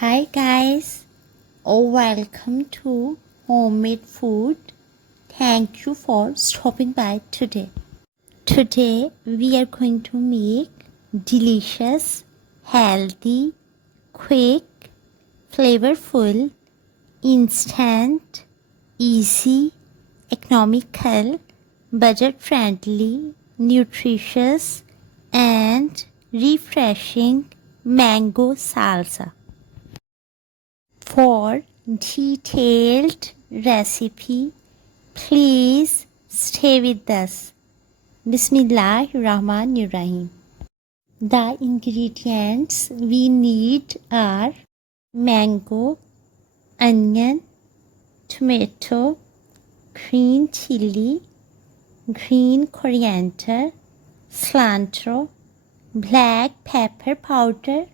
Hi guys, welcome to Homemade Food. Thank you for stopping by today. Today we are going to make delicious, healthy, quick, flavorful, instant, easy, economical, budget-friendly, nutritious and refreshing mango salsa. For detailed recipe, please stay with us. Bismillahirrahmanirrahim. The ingredients we need are mango, onion, tomato, green chili, green coriander, cilantro, black pepper powder,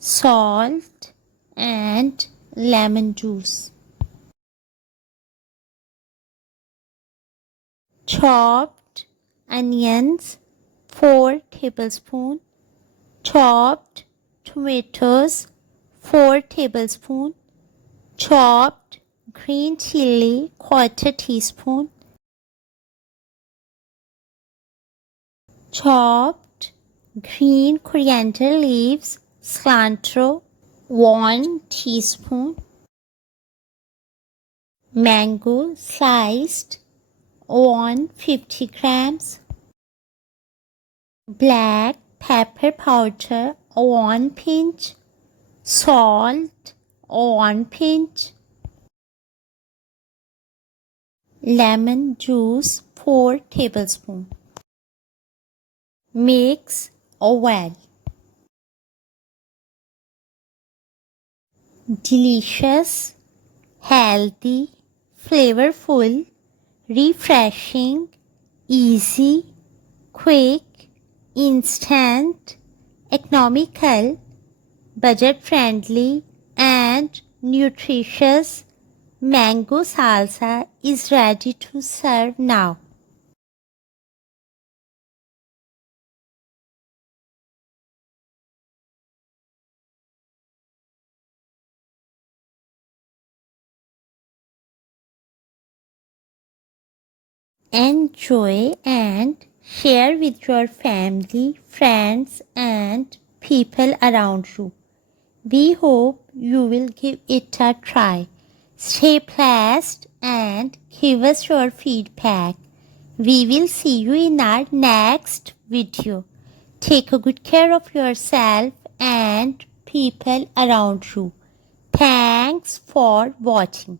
salt, and lemon juice. Chopped onions 4 tablespoons, chopped tomatoes 4 tablespoons, chopped green chili 1/4 teaspoon, chopped green coriander leaves, cilantro 1 teaspoon, mango sliced 150 grams, black pepper powder 1 pinch, salt 1 pinch, lemon juice 4 tablespoons. Mix well. Delicious, healthy, flavorful, refreshing, easy, quick, instant, economical, budget-friendly, and nutritious mango salsa is ready to serve now. Enjoy and share with your family, friends, and people around you. We hope you will give it a try. Stay blessed and give us your feedback. We will see you in our next video. Take a good care of yourself and people around you. Thanks for watching.